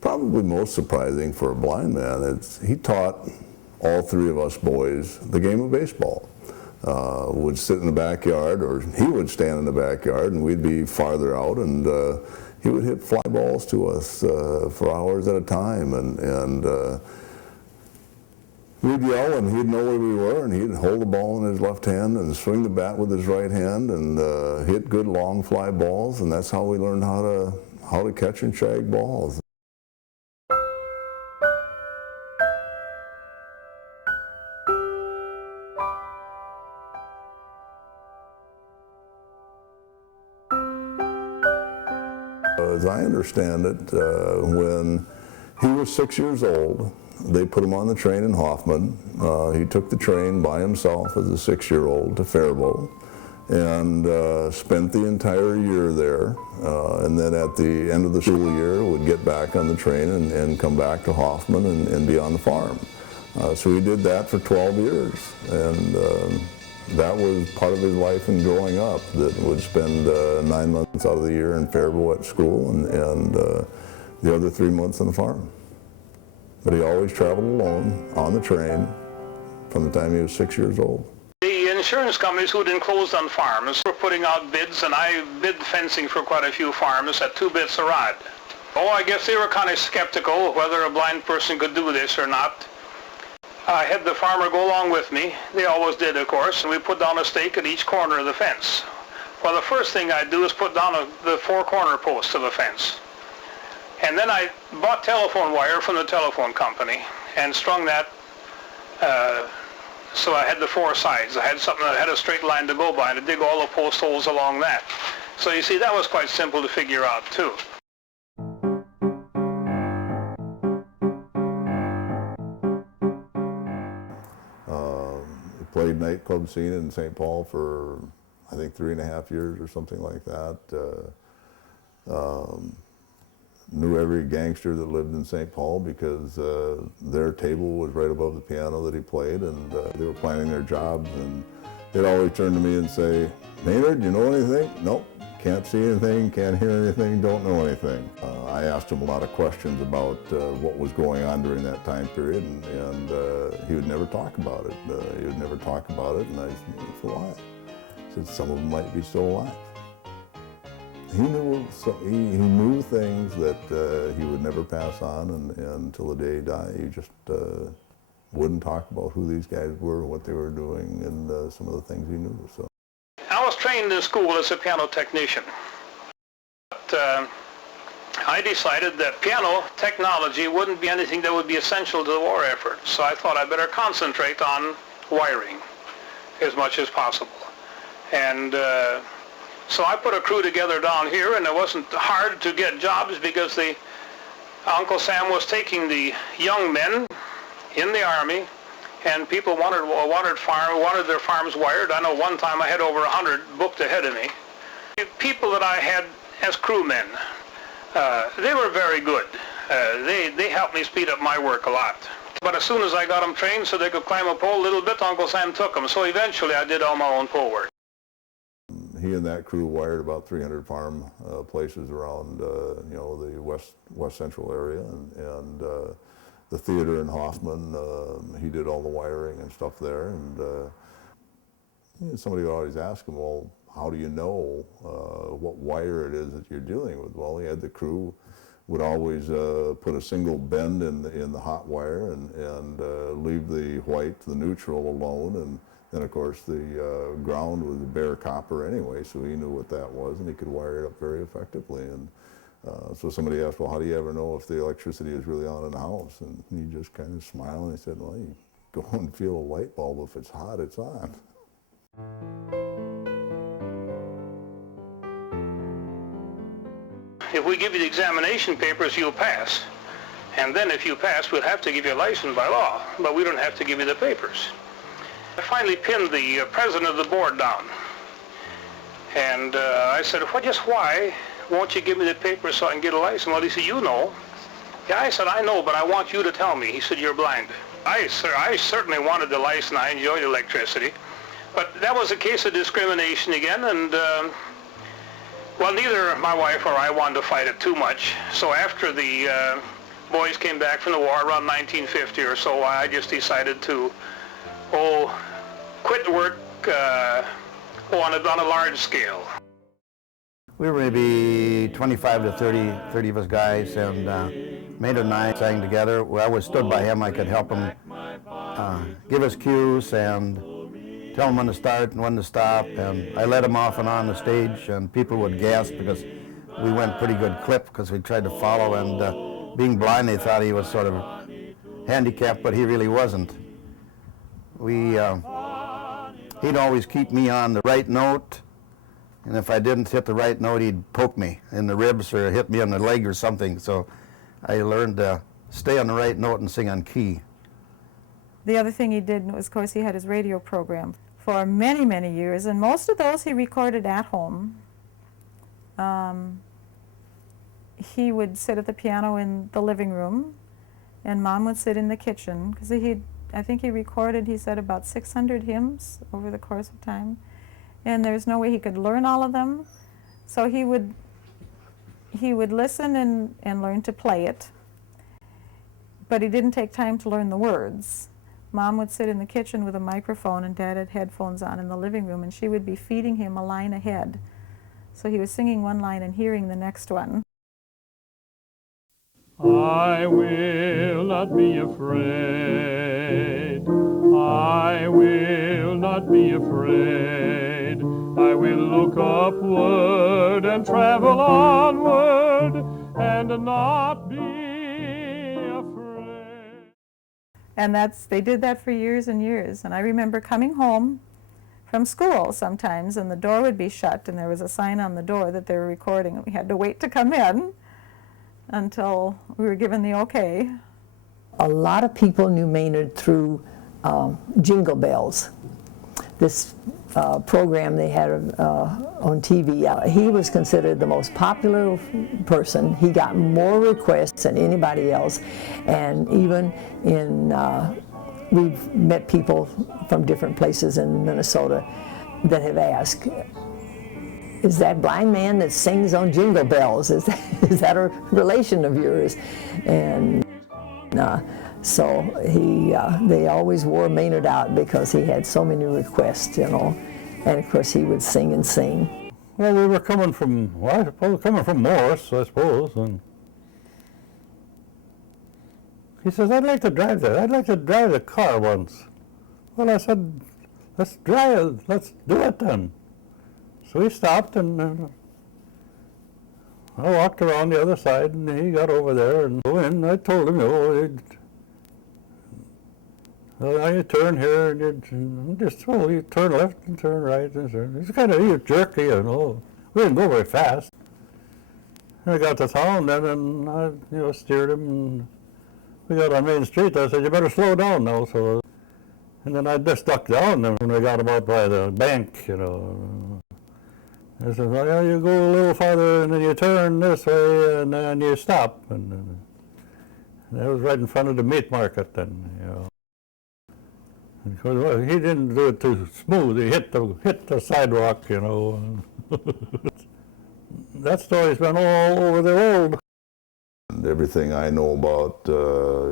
probably most surprising for a blind man is he taught all three of us boys the game of baseball. Would sit in the backyard, or he would stand in the backyard, and we'd be farther out, and he would hit fly balls to us for hours at a time, and we'd yell, and he'd know where we were, and he'd hold the ball in his left hand and swing the bat with his right hand, and hit good long fly balls, and that's how we learned how to catch and shag balls. As I understand it, when he was 6 years old, they put him on the train in Hoffman. He took the train by himself as a 6-year-old to Faribault, and spent the entire year there. And then at the end of the school year, would get back on the train and come back to Hoffman and be on the farm. So he did that for 12 years. And that was part of his life in growing up, that would spend 9 months out of the year in Faribault at school, and the other 3 months on the farm. But he always traveled alone on the train from the time he was 6 years old. The insurance companies who had enclosed on farms were putting out bids, and I bid fencing for quite a few farms at 2 bits a rod. Oh, I guess they were kind of skeptical whether a blind person could do this or not. I had the farmer go along with me. They always did, of course, and we put down a stake at each corner of the fence. Well, the first thing I'd do is put down the 4 corner posts of the fence. And then I bought telephone wire from the telephone company and strung that so I had the 4 sides. I had something that had a straight line to go by, and to dig all the post holes along that. So you see, that was quite simple to figure out, too. Played nightclub scene in St. Paul for, I think, 3.5 years or something like that. Knew every gangster that lived in St. Paul because their table was right above the piano that he played, and they were planning their jobs, and they'd always turn to me and say, "Maynard, do you know anything?" "Nope, can't see anything, can't hear anything, don't know anything." I asked him a lot of questions about what was going on during that time period, and he would never talk about it. He would never talk about it, and I said, "Why?" He said, "Some of them might be still alive." He knew things that he would never pass on, and until the day he died, he just wouldn't talk about who these guys were, what they were doing, and some of the things he knew. So I was trained in school as a piano technician, but I decided that piano technology wouldn't be anything that would be essential to the war effort, so I thought I'd better concentrate on wiring as much as possible. And so I put a crew together down here, and it wasn't hard to get jobs because Uncle Sam was taking the young men in the Army, and people wanted their farms wired. I know one time I had over 100 booked ahead of me. The people that I had as crewmen, they were very good. They helped me speed up my work a lot. But as soon as I got them trained so they could climb a pole a little bit, Uncle Sam took them. So eventually I did all my own pole work. He and that crew wired about 300 farm places around, the west central area, and the theater in Hoffman. He did all the wiring and stuff there, and somebody would always ask him, "Well, how do you know what wire it is that you're dealing with?" Well, he had the crew would always put a single bend in the hot wire and leave the white, the neutral, alone, and then of course the ground was bare copper anyway, so he knew what that was, and he could wire it up very effectively. And so somebody asked, "Well, how do you ever know if the electricity is really on in the house?" And he just kind of smiled and he said, "Well, you go and feel a light bulb. If it's hot, it's on." If we give you the examination papers, you'll pass. And then if you pass, we'll have to give you a license by law, but we don't have to give you the papers. I finally pinned the president of the board down. And I said, "Well, just why won't you give me the papers so I can get a license?" Well, he said, "You know." Yeah, I said, "I know, but I want you to tell me." He said, "You're blind." I certainly wanted the license. I enjoyed electricity. But that was a case of discrimination again, and well, neither my wife or I wanted to fight it too much. So after the boys came back from the war around 1950 or so, I just decided to, quit work on a large scale. We were maybe 25 to 30 of us guys, and Maynard and I sang together. Well, I was stood by him. I could help him give us cues and tell him when to start and when to stop. And I led him off and on the stage, and people would gasp because we went pretty good clip because we tried to follow. And being blind, they thought he was sort of handicapped, but he really wasn't. He'd always keep me on the right note. And if I didn't hit the right note, he'd poke me in the ribs or hit me on the leg or something. So I learned to stay on the right note and sing on key. The other thing he did was, of course, he had his radio program for many, many years, and most of those he recorded at home. He would sit at the piano in the living room, and Mom would sit in the kitchen, because I think he recorded, he said, about 600 hymns over the course of time. And there's no way he could learn all of them. So he would listen and learn to play it. But he didn't take time to learn the words. Mom would sit in the kitchen with a microphone, and Dad had headphones on in the living room, and she would be feeding him a line ahead. So he was singing one line and hearing the next one. I will not be afraid. I will not be afraid. I will look upward and travel onward and not be afraid. And they did that for years and years. And I remember coming home from school sometimes, and the door would be shut, and there was a sign on the door that they were recording, and we had to wait to come in until we were given the okay. A lot of people knew Maynard through Jingle Bells. This program they had on TV, he was considered the most popular person. He got more requests than anybody else, and even we've met people from different places in Minnesota that have asked, is that blind man that sings on Jingle Bells, is that a relation of yours? And so they always wore Maynard out because he had so many requests, you know, and of course he would sing and sing. Well, we were coming from, well, I suppose, coming from Morris, I suppose, and he says, I'd like to drive that. I'd like to drive the car once. Well, I said, let's do it then. So he stopped, and I walked around the other side, and he got over there and go in. I told him, you turn here, and you turn left and turn right. And it's kind of jerky, you know. We didn't go very fast. And I got to town then, and I, steered him. And we got on Main Street. I said, you better slow down now. So, and then I just ducked down, and we got him out by the bank, you know. I said, well, you go a little farther, and then you turn this way, and then you stop. And that was right in front of the meat market then, you know. And of course, well, he didn't do it too smooth. He hit the sidewalk, you know. That story's been all over the world. And everything I know about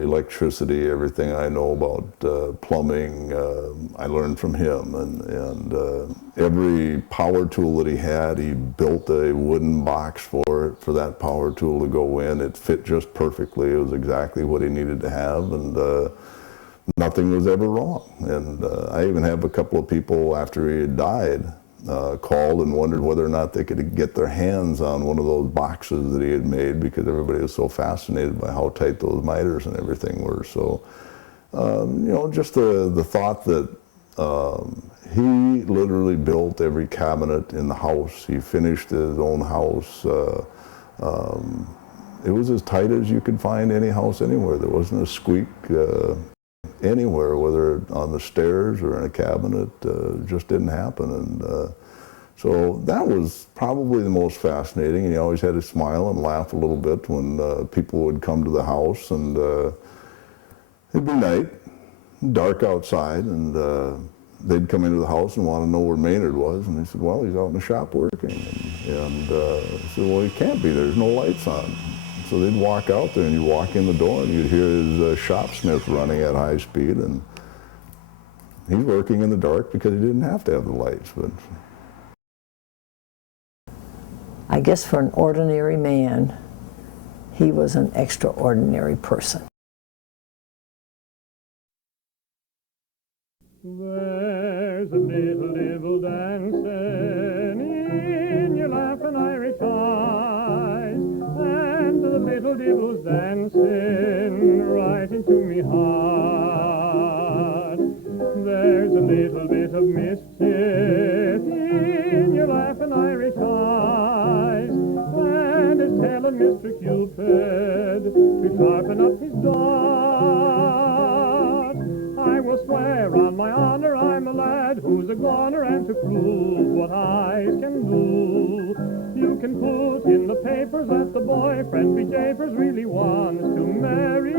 electricity, everything I know about plumbing, I learned from him. And every power tool that he had, he built a wooden box for that power tool to go in. It fit just perfectly. It was exactly what he needed to have, and nothing was ever wrong. And I even have a couple of people after he had died called and wondered whether or not they could get their hands on one of those boxes that he had made, because everybody was so fascinated by how tight those miters and everything were. So, just the thought that he literally built every cabinet in the house. He finished his own house. It was as tight as you could find any house anywhere. There wasn't a squeak anywhere, whether on the stairs or in a cabinet. Just didn't happen. And so that was probably the most fascinating. And he always had to smile and laugh a little bit when people would come to the house, and it'd be night, dark outside, and they'd come into the house and want to know where Maynard was, and they said, well, he's out in the shop working. And I said, well, he can't be, there's no lights on. So they'd walk out there and you'd walk in the door and you'd hear his shopsmith running at high speed, and he's working in the dark because he didn't have to have the lights. But I guess for an ordinary man, he was an extraordinary person. There's a little devil dancing in your laughing Irish eyes, and the little devil's dancing right into me heart. There's a little bit of mischief in your laughing Irish eyes, and it's telling Mr. Cupid to sharpen up his dart. I will swear on my honor I'm a lad who's a goner, and to prove what eyes can do, you can put in the papers that the boyfriend be japers really wants to marry